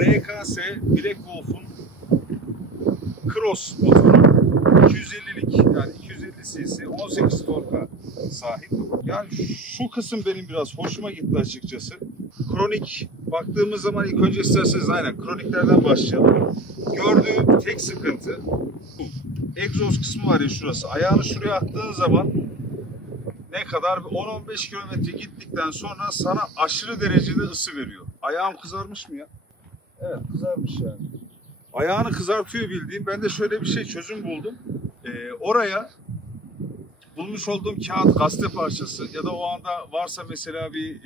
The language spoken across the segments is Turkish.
RKS Black Wolf'un Cross motoru. 250'lik yani 250 cc 18 torka sahip. Yani şu kısım benim biraz hoşuma gitti açıkçası. Kronik baktığımız zaman ilk önce isterseniz aynen kroniklerden başlayalım. Gördüğüm tek sıkıntı bu. Egzoz kısmı var ya şurası. Ayağını şuraya attığın zaman ne kadar 10-15 kilometre gittikten sonra sana aşırı derecede ısı veriyor. Ayağım kızarmış mı ya? Evet kızarmış yani. Ayağını kızartıyor bildiğim. Ben de şöyle bir çözüm buldum. Oraya bulmuş olduğum kağıt, gazete parçası ya da o anda varsa mesela bir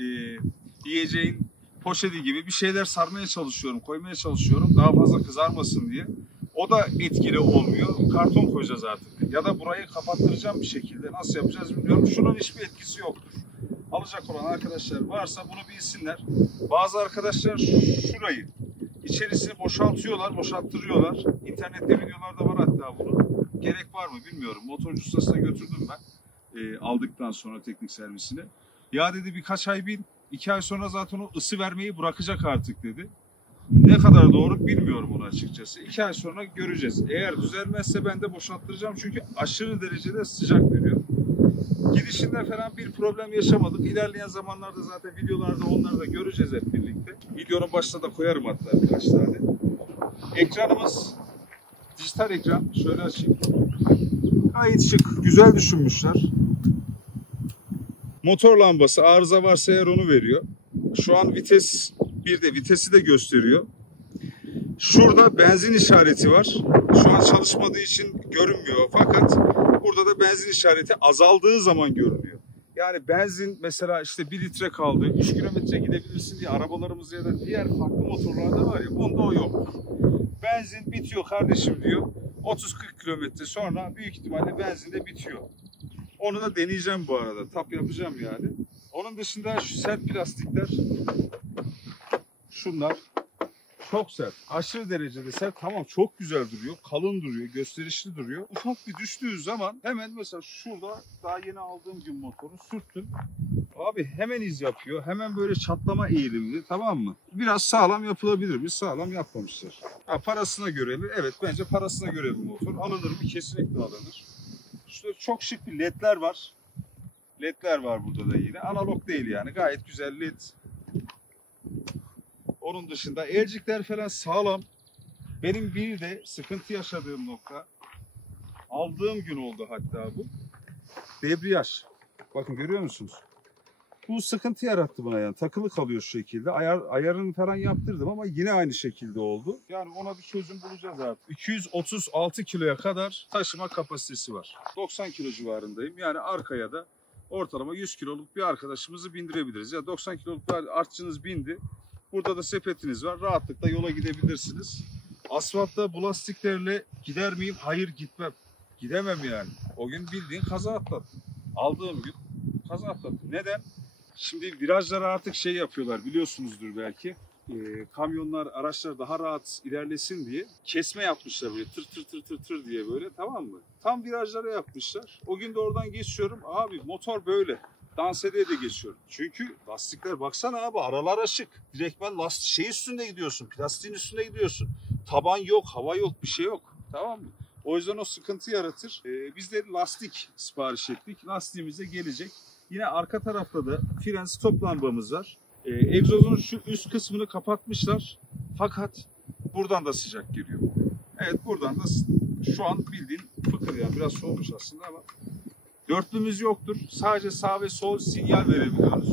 yiyeceğin poşeti gibi bir şeyler sarmaya çalışıyorum, koymaya çalışıyorum daha fazla kızarmasın diye. O da etkili olmuyor. Karton koyacağız artık. Ya da burayı kapattıracağım bir şekilde. Nasıl yapacağız bilmiyorum. Şunun hiçbir etkisi yoktur. Alacak olan arkadaşlar varsa bunu bilsinler. Bazı arkadaşlar şurayı içerisini boşaltıyorlar, boşalttırıyorlar. İnternette videolar da var hatta bunu. Gerek var mı bilmiyorum. Motorcu ustasına götürdüm ben. Aldıktan sonra teknik servisine. Ya dedi birkaç ay bin, 2 ay sonra zaten o ısı vermeyi bırakacak artık dedi. Ne kadar doğru bilmiyorum onu açıkçası. 2 ay sonra göreceğiz. Eğer düzelmezse ben de boşalttıracağım çünkü aşırı derecede sıcak veriyor. Gidişinde falan bir problem yaşamadık. İlerleyen zamanlarda zaten videolarda onları da göreceğiz hep birlikte. Videonun başına da koyarım hatta birkaç tane. Ekranımız dijital ekran. Şöyle açayım. Gayet şık. Güzel düşünmüşler. Motor lambası arıza varsa eğer onu veriyor. Şu an vites bir de vitesi de gösteriyor. Şurada benzin işareti var. Şu an çalışmadığı için görünmüyor. Fakat burada da benzin işareti azaldığı zaman görünüyor. Yani benzin mesela işte 1 litre kaldı, 3 kilometre gidebilirsin diye arabalarımız ya da diğer farklı motorlarda var ya bunda o yok. Benzin bitiyor kardeşim diyor. 30-40 kilometre sonra büyük ihtimalle benzin de bitiyor. Onu da deneyeceğim bu arada. Tap yapacağım yani. Onun dışında şu sert plastikler şunlar çok sert. Aşırı derecede sert. Tamam çok güzel duruyor. Kalın duruyor. Gösterişli duruyor. Ufak bir düştüğü zaman hemen mesela şurada daha yeni aldığım gün motoru sürttüm. Abi hemen iz yapıyor. Hemen böyle çatlama eğilimli tamam mı? Biraz sağlam yapılabilir. Biz sağlam yapmamışlar. Ha, parasına göre mi? Evet bence parasına göre bir motor. Alınır mı? Kesinlikle alınır. Şurada çok şık bir ledler var. Ledler var burada da yine. Analog değil yani. Gayet güzel led. Onun dışında elcikler falan sağlam. Benim bir de sıkıntı yaşadığım nokta aldığım gün oldu hatta bu. Debriyaj. Bakın görüyor musunuz? Bu sıkıntı yarattı bana yani. Takılı kalıyor şu şekilde. Ayarını falan yaptırdım ama yine aynı şekilde oldu. Yani ona bir çözüm bulacağız artık. 236 kiloya kadar taşıma kapasitesi var. 90 kilo civarındayım. Yani arkaya da ortalama 100 kiloluk bir arkadaşımızı bindirebiliriz. Ya 90 kiloluk bir artçınız bindi. Burada da sepetiniz var. Rahatlıkla yola gidebilirsiniz. Asfaltta bu lastiklerle gider miyim? Hayır gitmem. Gidemem yani. O gün bildiğin kaza atlattım. Aldığım gün kaza atlattım. Neden? Şimdi virajlara artık şey yapıyorlar biliyorsunuzdur belki. Kamyonlar, araçlar daha rahat ilerlesin diye kesme yapmışlar böyle tır tır tır tır tır diye böyle tamam mı? Tam virajlara yapmışlar. O gün de oradan geçiyorum. Abi motor böyle. Dans ede de geçiyorum. Çünkü lastikler baksana abi aralar açık. Direktmen lastik üstünde gidiyorsun. Plastiğin üstünde gidiyorsun. Taban yok, hava yok, bir şey yok. Tamam mı? O yüzden o sıkıntı yaratır. Biz de lastik sipariş ettik. Lastiğimiz de gelecek. Yine arka tarafta da fren stop lambamız var. Egzozun şu üst kısmını kapatmışlar. Fakat buradan da sıcak geliyor. Evet buradan da şu an bildiğin fıkır yani biraz soğumuş aslında ama dörtlümüz yoktur. Sadece sağ ve sol sinyal verebiliyoruz.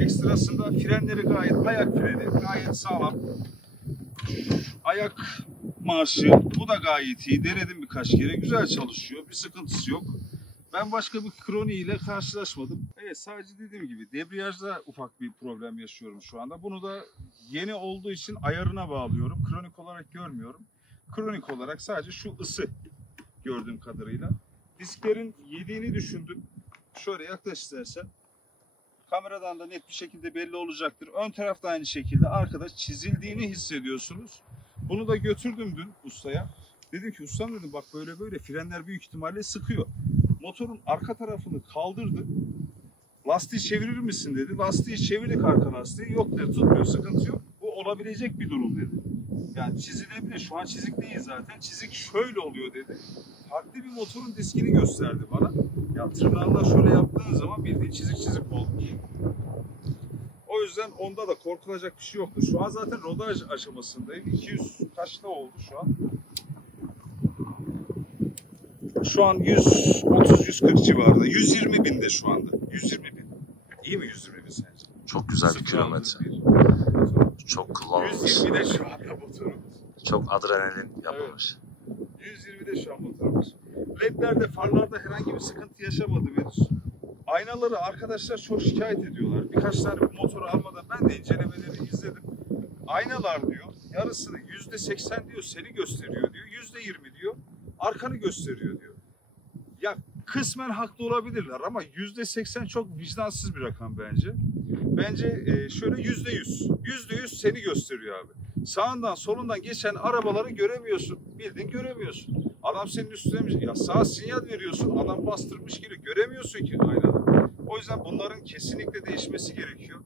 Ekstrasında frenleri gayet ayak freni, gayet sağlam. Ayak marşı bu da gayet iyi. Denedim birkaç kere. Güzel çalışıyor. Bir sıkıntısı yok. Ben başka bir kroni ile karşılaşmadım. Evet sadece dediğim gibi debriyajda ufak bir problem yaşıyorum şu anda. Bunu da yeni olduğu için ayarına bağlıyorum. Kronik olarak görmüyorum. Kronik olarak sadece şu ısı gördüğüm kadarıyla. Disklerin yediğini düşündüm. Şöyle yaklaş istersen. Kameradan da net bir şekilde belli olacaktır. Ön tarafta aynı şekilde arkada çizildiğini hissediyorsunuz. Bunu da götürdüm dün ustaya. Dedim ki ustam dedim bak böyle frenler büyük ihtimalle sıkıyor. Motorun arka tarafını kaldırdı. Lastiği çevirir misin dedi. Lastiği çevirdik arka lastiği. Yok dedi tutmuyor sıkıntı yok. Bu olabilecek bir durum dedi. Yani çizilebilir. Şu an çizik değil zaten. Çizik şöyle oluyor dedi. Farklı bir motorun diskini gösterdi bana. Ya tırnağında şöyle yaptığın zaman bildiğin çizik olmuş. O yüzden onda da korkulacak bir şey yoktu. Şu an zaten rodaj aşamasındayım. 200 kaçta oldu şu an? Şu an 130-140 civarında. 120 binde şu anda. 120 bin. İyi mi 120 bin sence? Çok güzel bir kilometre. Çok kullanılmış. 120'de şu anda motorumuz. Çok adrenalin yapılmış. Evet. 120'de şu an motorumuz. LED'lerde, farlarda herhangi bir sıkıntı yaşamadım henüz. Aynaları arkadaşlar çok şikayet ediyorlar. Birkaç tane bu motoru almadan ben de incelemeleri izledim. Aynalar diyor, yarısını %80 diyor seni gösteriyor diyor. %20 diyor arkanı gösteriyor diyor. Ya kısmen haklı olabilirler ama %80 çok vicdansız bir rakam bence. Bence şöyle %100. %100 seni gösteriyor abi. Sağından solundan geçen arabaları göremiyorsun. Bildiğin göremiyorsun. Adam senin üstüne ya sağa sinyal veriyorsun. Adam bastırmış gibi göremiyorsun ki aynadan. O yüzden bunların kesinlikle değişmesi gerekiyor.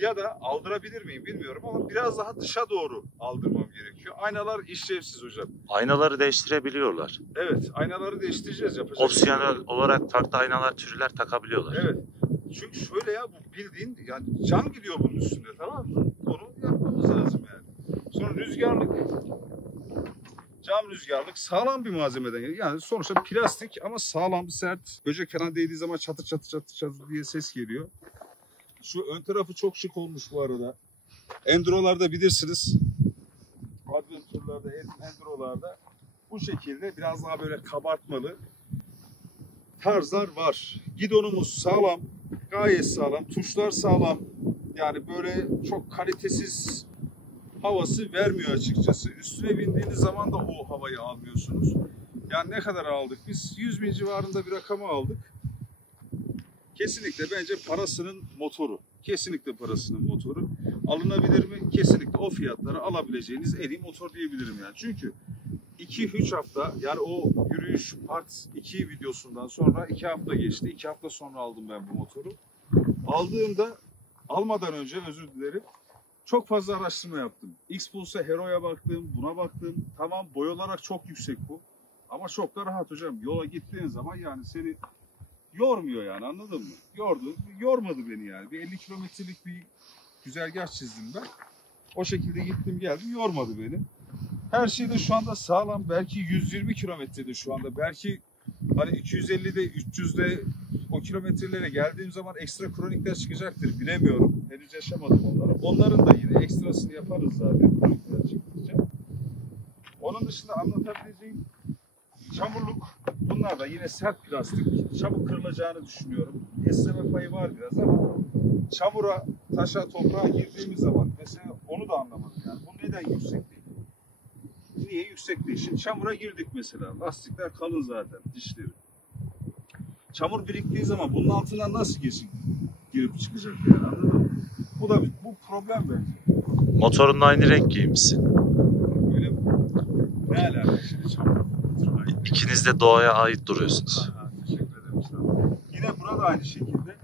Ya da aldırabilir miyim bilmiyorum ama biraz daha dışa doğru aldırmam gerekiyor. Aynalar işlevsiz hocam. Aynaları değiştirebiliyorlar. Evet, aynaları değiştireceğiz. Yapacak Opsiyonel olarak farklı aynalar türler takabiliyorlar. Evet. Çünkü şöyle ya bu bildiğin yani can gidiyor bunun üstünde, tamam mı? Onu yapmamız lazım yani. Sonra rüzgarlık. Cam rüzgarlık sağlam bir malzemeden geliyor. Yani sonuçta plastik ama sağlam, sert. Böcek falan değdiği zaman çatır çatır diye ses geliyor. Şu ön tarafı çok şık olmuş bu arada. Enduro'larda bilirsiniz. Adventure'larda, Enduro'larda bu şekilde biraz daha böyle kabartmalı tarzlar var. Gidonumuz sağlam, gayet sağlam. Tuşlar sağlam. Yani böyle çok kalitesiz havası vermiyor açıkçası. Üstüne bindiğiniz zaman da o havayı almıyorsunuz. Yani ne kadar aldık? Biz 100 bin civarında bir rakamı aldık. Kesinlikle bence parasının motoru. Kesinlikle parasının motoru. Alınabilir mi? Kesinlikle o fiyatlara alabileceğiniz en iyi motor diyebilirim yani. Çünkü 2-3 hafta yani o yürüyüş part 2 videosundan sonra 2 hafta geçti. 2 hafta sonra aldım ben bu motoru. Aldığımda almadan önce özür dilerim. Çok fazla araştırma yaptım. X-Pulse'a, Hero'ya baktım, buna baktım. Tamam boy olarak çok yüksek bu. Ama çok da rahat hocam. Yola gittiğin zaman yani seni yormuyor yani, anladın mı? Yormadı beni yani. Bir 50 kilometrelik bir güzergah çizdim ben. O şekilde gittim geldim, yormadı beni. Her şey de şu anda sağlam. Belki 120 kilometrede şu anda. Belki hani 250'de, 300'de o kilometrelere geldiğim zaman ekstra kronikler çıkacaktır. Bilemiyorum. Henüz yaşamadım onları. Onların da yine ekstrasını yaparız zaten kronikler çıktıkça. Onun dışında anlatabileceğim çamurluk. Bunlar da yine sert plastik. Çabuk kırılacağını düşünüyorum. Esneme payı var biraz ama çamura, taşa, toprağa girdiğimiz zaman mesela onu da anlamadım yani. Bu neden yüksek değil? Niye yüksek değil? Şimdi çamura girdik mesela. Lastikler kalın zaten, dişleri. Çamur biriktiği zaman bunun altından nasıl girip çıkacak yani, anladın mı? Bu problem bence. Motorun da aynı renk giymişsin. Öyle mi? Ne alaka şimdi çamur? İkiniz de doğaya ait duruyorsunuz. Aha, teşekkür ederim sana. Yine burada aynı şekilde.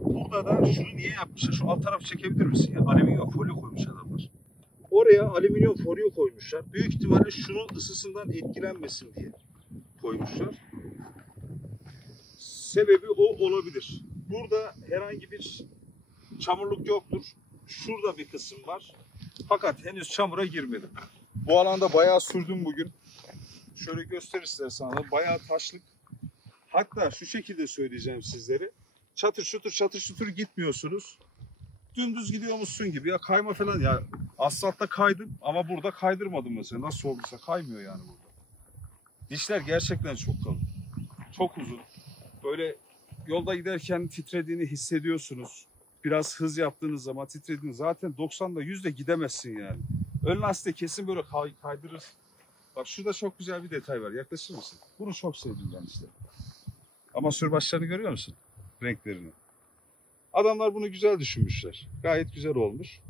Burada da şunu niye yapmışlar? Şu alt tarafı çekebilir misin ya? Alüminyum folyo koymuş adamlar. Oraya alüminyum folyo koymuşlar. Büyük ihtimalle şunun ısısından etkilenmesin diye koymuşlar. Sebebi o olabilir. Burada herhangi bir çamurluk yoktur. Şurada bir kısım var. Fakat henüz çamura girmedim. Bu alanda bayağı sürdüm bugün. Şöyle gösterirler sana. Bayağı taşlık. Hatta şu şekilde söyleyeceğim sizlere. Çatır çutur gitmiyorsunuz. Dümdüz gidiyormuşsun gibi. Ya kayma falan ya. Asfaltta kaydım ama burada kaydırmadım mesela. Nasıl olduysa kaymıyor yani burada. Dişler gerçekten çok kalın. Çok uzun. Böyle yolda giderken titrediğini hissediyorsunuz. Biraz hız yaptığınız zaman titrediğini zaten 90'da 100'de gidemezsin yani. Ön lastik kesin böyle kaydırır. Bak şurada çok güzel bir detay var. Yaklaşır mısın? Bunu çok sevdim ben işte. Ama sürbaşlarını görüyor musun? Renklerini. Adamlar bunu güzel düşünmüşler. Gayet güzel olmuş.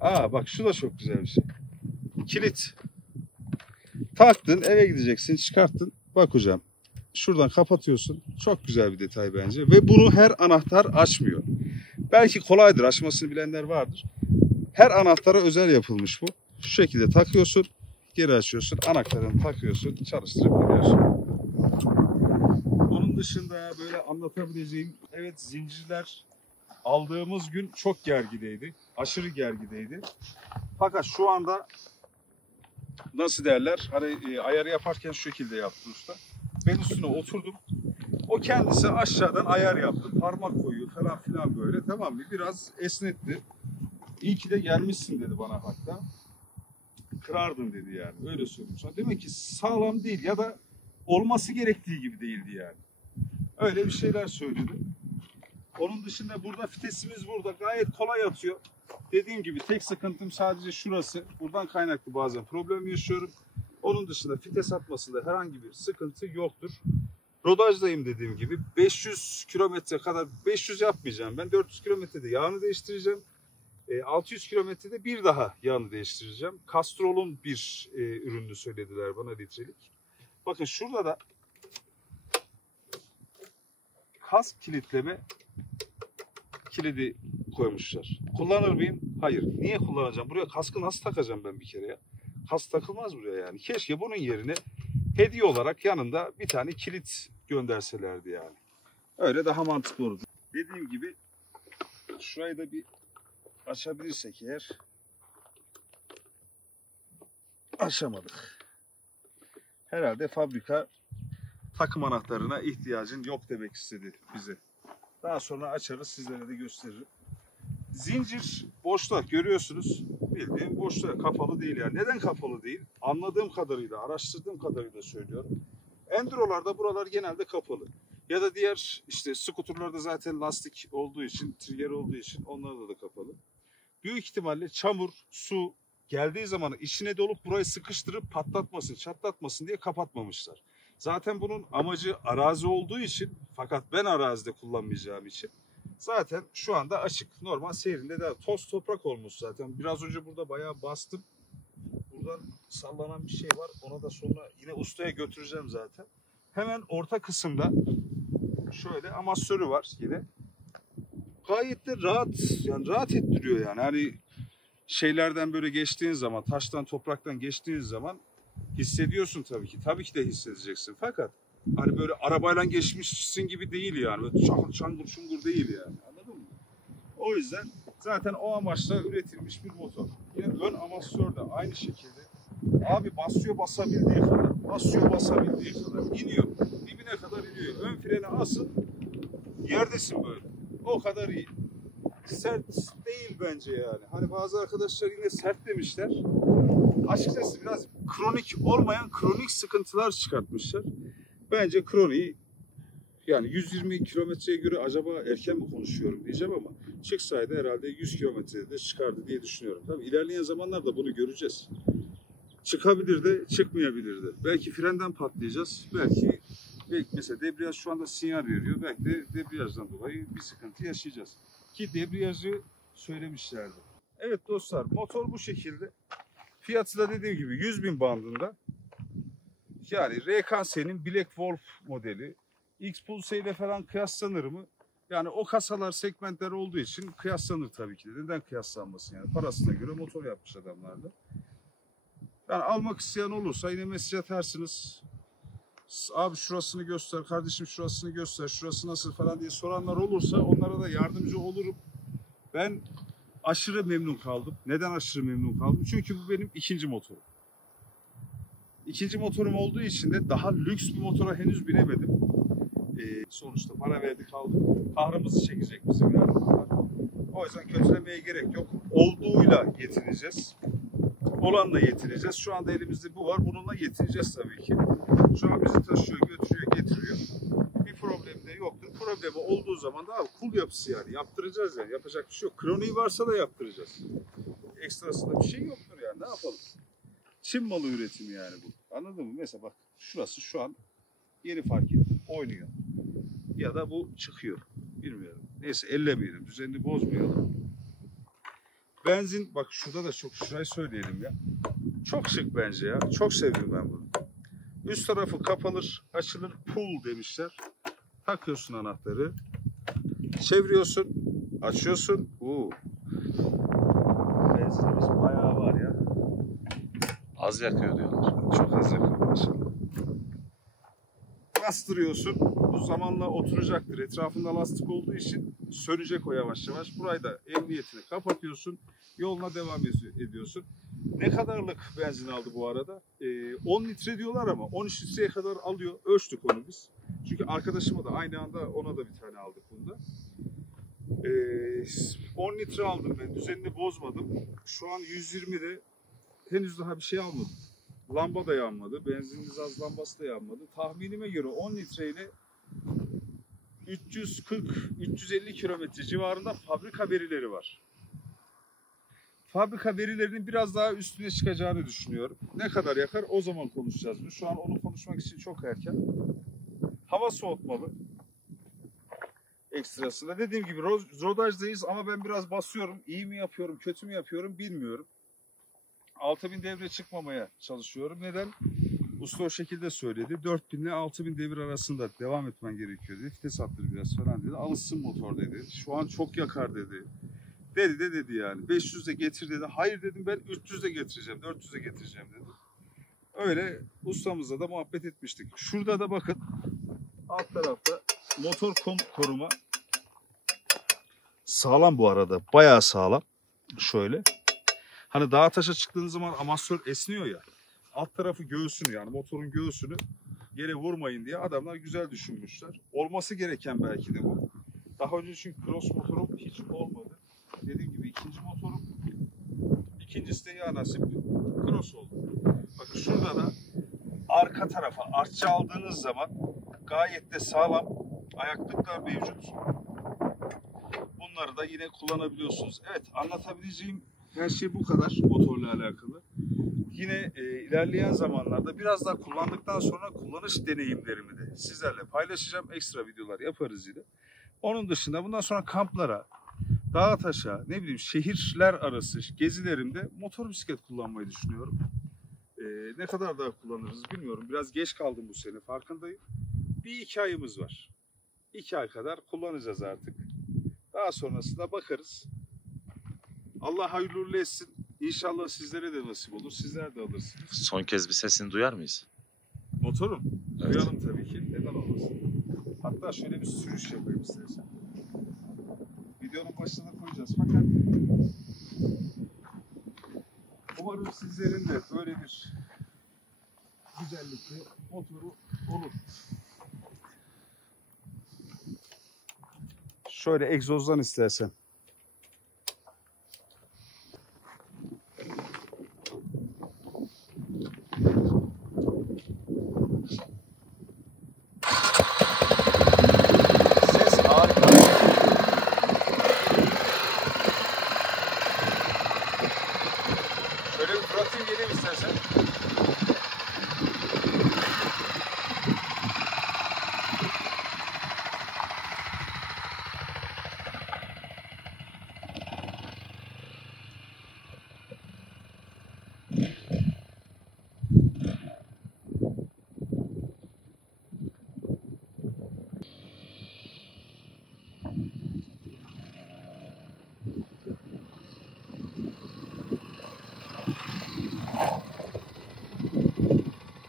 Aa bak şu da çok güzel bir şey. Kilit. Taktın, eve gideceksin, çıkarttın. Bak hocam. Şuradan kapatıyorsun. Çok güzel bir detay bence. Ve bunu her anahtar açmıyor. Belki kolaydır, açmasını bilenler vardır. Her anahtara özel yapılmış bu. Şu şekilde takıyorsun, geri açıyorsun, anahtarını takıyorsun, çalıştırıp gidiyorsun. Onun dışında böyle anlatabileceğim, evet, zincirler aldığımız gün çok gergideydi. Aşırı gergideydi. Fakat şu anda nasıl derler? Hani ayarı yaparken şu şekilde yaptı usta. Ben üstüne oturdum. O kendisi aşağıdan ayar yaptı. Parmak koyuyor falan filan böyle. Tamam mı? Biraz esnetti. İyi ki de gelmişsin dedi bana hatta. Kırardın dedi yani. Öyle söyleyeyim sana. Demek ki sağlam değil ya da olması gerektiği gibi değildi yani. Öyle bir şeyler söyledi. Onun dışında burada vitesimiz burada. Gayet kolay atıyor. Dediğim gibi tek sıkıntım sadece şurası. Buradan kaynaklı bazen problem yaşıyorum. Onun dışında vites atmasında herhangi bir sıkıntı yoktur. Rodajdayım dediğim gibi. 500 kilometre kadar, 500 yapmayacağım. Ben 400 kilometrede yağını değiştireceğim. 600 kilometrede bir daha yağını değiştireceğim. Castrol'un bir ürününü söylediler bana, litrelik. Bakın şurada da kask kilitleme kilidi koymuşlar. Kullanır mıyım? Hayır. Niye kullanacağım? Buraya kaskı nasıl takacağım ben bir kere ya? Kask takılmaz buraya yani. Keşke bunun yerine hediye olarak yanında bir tane kilit gönderselerdi yani. Öyle daha mantıklı olurdu. Dediğim gibi şurayı da bir açabilirsek eğer. Açamadık. Herhalde fabrika takım anahtarına ihtiyacın yok demek istedi bize. Daha sonra açarız, sizlere de gösteririm. Zincir boşta görüyorsunuz. Bildiğim boşta, kapalı değil yani. Neden kapalı değil? Anladığım kadarıyla, araştırdığım kadarıyla söylüyorum. Enduro'larda buralar genelde kapalı. Ya da diğer işte skuterlarda zaten lastik olduğu için, trigger olduğu için onlarda da kapalı. Büyük ihtimalle çamur, su geldiği zaman içine dolup burayı sıkıştırıp patlatmasın, çatlatmasın diye kapatmamışlar. Zaten bunun amacı arazi olduğu için, fakat ben arazide kullanmayacağım için zaten şu anda açık. Normal seyrinde de toz toprak olmuş zaten. Biraz önce burada bayağı bastım. Buradan sallanan bir şey var. Ona da sonra yine ustaya götüreceğim zaten. Hemen orta kısımda şöyle amasörü var yine. Gayet de rahat, yani rahat ettiriyor yani. Hani şeylerden böyle geçtiğin zaman, taştan topraktan geçtiğin zaman hissediyorsun tabii ki. Tabii ki de hissedeceksin. Fakat hani böyle arabayla geçmişsin gibi değil yani. Böyle çangur çungur değil yani. Anladın mı? O yüzden zaten o amaçla üretilmiş bir motor. Yine ön amasör de aynı şekilde. Abi basıyor basabildiği kadar. Basıyor basabildiği kadar. İniyor. Dibine kadar iniyor. Ön freni asıl. Yerdesin böyle. O kadar iyi. Sert değil bence yani. Hani bazı arkadaşlar yine sert demişler. Açıkçası biraz kronik olmayan kronik sıkıntılar çıkartmışlar. Bence kroniği yani 120 kilometreye göre acaba erken mi konuşuyorum diyeceğim ama çıksaydı herhalde 100 kilometrede de çıkardı diye düşünüyorum. Tabii ilerleyen zamanlarda bunu göreceğiz. Çıkabilir de çıkmayabilir de. Belki frenden patlayacağız. Belki mesela debriyaj şu anda sinyal veriyor. Belki de debriyajdan dolayı bir sıkıntı yaşayacağız. Ki debriyajı söylemişlerdi. Evet dostlar, motor bu şekilde. Fiyatı da dediğim gibi 100.000 bandında. Yani RKS'nin Black Wolf modeli. X-Pulse ile falan kıyaslanır mı? Yani o kasalar, segmentler olduğu için kıyaslanır tabii ki de. Neden kıyaslanmasın yani? Parasına göre motor yapmış adamlar da. Yani almak isteyen olursa yine mesaj atarsınız. Abi şurasını göster, kardeşim şurasını göster, şurası nasıl falan diye soranlar olursa onlara da yardımcı olurum. Ben aşırı memnun kaldım. Neden aşırı memnun kaldım? Çünkü bu benim ikinci motorum. İkinci motorum olduğu için de daha lüks bir motora henüz binemedim. Sonuçta para verdik aldık. Kahrımızı çekecek bizim yani. O yüzden kötülemeye gerek yok. Olduğuyla yetineceğiz. Olanla yetineceğiz. Şu anda elimizde bu var. Bununla yetineceğiz tabii ki. Şu an bizi taşıyor, götürüyor, getiriyor. Bir problem de yoktur. Problemi olduğu zaman da abi kul yapısı yani. Yaptıracağız yani. Yapacak bir şey yok. Kroniği varsa da yaptıracağız. Ekstrasında bir şey yoktur yani. Ne yapalım? Çin malı üretimi yani bu. Anladın mı? Mesela bak şurası şu an yeni fark ettim. Oynuyor. Ya da bu çıkıyor. Bilmiyorum. Neyse ellemeyelim. Düzenini bozmayalım. Benzin bak şurada da çok şurayı söyleyelim ya. Çok şık bence ya. Çok sevdim ben bunu. Üst tarafı kapanır, açılır. Pull demişler. Takıyorsun anahtarı. Çeviriyorsun. Açıyorsun. benzinimiz bayağı var ya. Az yakıyor diyorlar. Çok az yakıyor maşallah. Bastırıyorsun. Bu zamanla oturacaktır. Etrafında lastik olduğu için sönecek o yavaş yavaş. Burayı da emniyetini kapatıyorsun. Yoluna devam ediyorsun. Ne kadarlık benzin aldı bu arada? 10 litre diyorlar ama 13 litreye kadar alıyor. Ölçtük onu biz. Çünkü arkadaşıma da aynı anda ona da bir tane aldık bunda. 10 litre aldım ben. Düzenini bozmadım. Şu an 120'de henüz daha bir şey almadım. Lamba da yanmadı. Benzin az lambası da yanmadı. Tahminime göre 10 litreyle 340-350 kilometre civarında fabrika verileri var. Fabrika verilerinin biraz daha üstüne çıkacağını düşünüyorum. Ne kadar yakar o zaman konuşacağız. Şu an onu konuşmak için çok erken. Hava soğutmalı. Ekstrasında. Dediğim gibi rodajdayız ama ben biraz basıyorum. İyi mi yapıyorum, kötü mü yapıyorum bilmiyorum. 6000 devre çıkmamaya çalışıyorum. Neden? Usta o şekilde söyledi. 4000 ile 6000 devir arasında devam etmen gerekiyor dedi. Vites attır biraz falan dedi. Alışsın motor dedi. Şu an çok yakar dedi. Dedi yani. 500 de getir dedi. Hayır dedim, ben 300 de getireceğim, 400 de getireceğim dedi. Öyle ustamızla da muhabbet etmiştik. Şurada da bakın alt tarafta motor koruma. Sağlam bu arada. Bayağı sağlam. Şöyle. Hani dağa taşa çıktığınız zaman amasör esniyor ya. Alt tarafı göğsünü, yani motorun göğsünü yere vurmayın diye adamlar güzel düşünmüşler. Olması gereken belki de bu. Daha önce çünkü cross motorum hiç olmadı. Dediğim gibi ikinci motorum. İkincisi de ya nasip cross oldu. Bakın şurada da arka tarafa artçı aldığınız zaman gayet de sağlam ayaklıklar mevcut. Bunları da yine kullanabiliyorsunuz. Evet, anlatabileceğim her şey bu kadar motorla alakalı. Yine ilerleyen zamanlarda biraz daha kullandıktan sonra kullanış deneyimlerimi de sizlerle paylaşacağım. Ekstra videolar yaparız yine. Onun dışında bundan sonra kamplara, dağa taşa, ne bileyim şehirler arası gezilerimde motor bisiklet kullanmayı düşünüyorum. Ne kadar daha kullanırız bilmiyorum. Biraz geç kaldım bu sene, farkındayım. Bir 2 ayımız var. 2 ay kadar kullanacağız artık. Daha sonrasında bakarız. Allah hayırlı uğurlu etsin. İnşallah sizlere de nasip olur. Sizler de alırsınız. Son kez bir sesini duyar mıyız? Motorun? Evet. Duyalım tabii ki. Neden olmasın? Hatta şöyle bir sürüş yapayım istersen. Videonun başına koyacağız. Fakat umarım sizlerin de böyle bir güzellikli motoru olur. Şöyle egzozdan istersen. Ses harika. Şöyle bir fırlatayım geleyim istersen.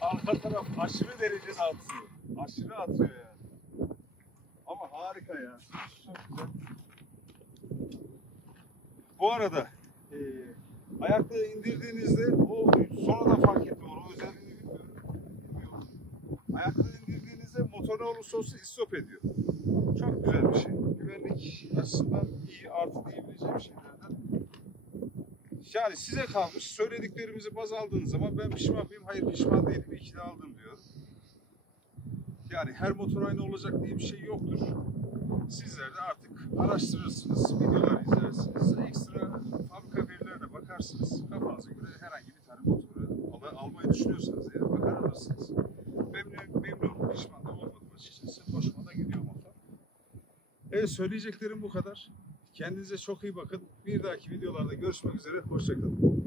Arka taraf aşırı derecede atıyor. Aşırı atıyor yani. Ama harika ya. Çok güzel. Bu arada ayaklığı indirdiğinizde o sonradan fark ettim onu. Özelliğini bilmiyorum. Ayaklığı indirdiğinizde motor ne olursa olsun istop ediyor. Çok güzel bir şey. Güvenlik açısından iyi, artı diyebileceğim şeylerden. Yani size kalmış. Söylediklerimizi baz aldığınız zaman ben pişman mıyım? Hayır, pişman değilim. İyi ki de aldım diyorum. Yani her motor aynı olacak diye bir şey yoktur. Sizler de artık araştırırsınız, videolar izlersiniz, ekstra fabrika verilerine bakarsınız. Kafanıza göre herhangi bir tane motoru almayı düşünüyorsanız eğer bakar alırsınız. Memnunum, pişman da olmadım açıkçası. Hoşuma da gidiyor motor. Evet, söyleyeceklerim bu kadar. Kendinize çok iyi bakın. Bir dahaki videolarda görüşmek üzere. Hoşça kalın.